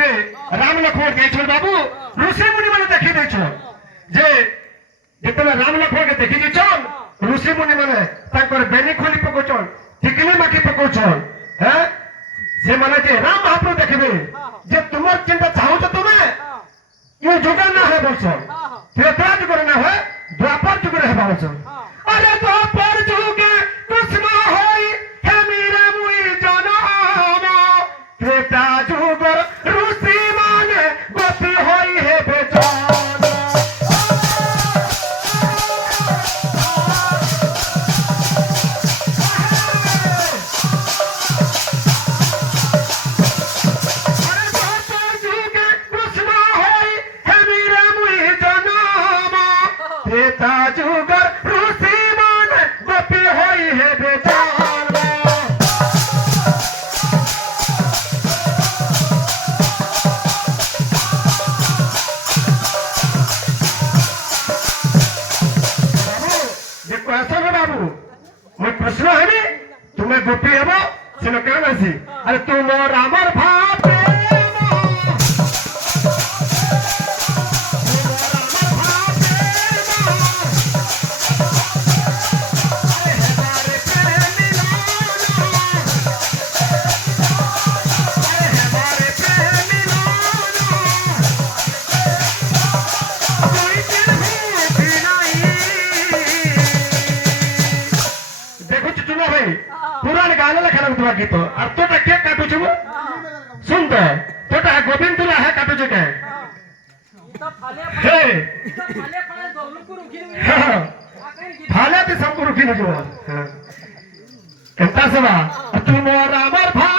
রে রাম লক্ষ্মণ গেছন বাবু ঋষি মুনি মানে দেখি দেছ যে যেতবে রাম লক্ষ্মণকে দেখি দিছন ঋষি মুনি মানে তাଙ୍କର বেনি ଖୋଲି ପକଉଛନ୍ ଟିକିଲି ମାଖି ପକଉଛନ୍ হ্যাঁ সে মানে যে রাম মহাপ্রভু দেখবে যে তোমার চিন্তা চাহুছ তুমি ইউ যুগে না হয় বলছ ত্রেতা যুগরে না হয় দ্বাপর যুগরে হেবা বলছ আরে দ্বাপর যুগে কৃষ্ণ হই হে মীরা মুই জনম ত্রেতা যুগর ঋষি মানে গোপী হই হে বেজন प्रश्न है तुम्हें गोपी हेबो सेन कान आसी अरे तुम रामर भाव पुराण गाना लखा तुम गीत और तोटा के काटू छो सुन तो तोटा गोविंद तुला है काटू छो के हे फाले ते सब रुकी न जो केता सवा तुम रामर भा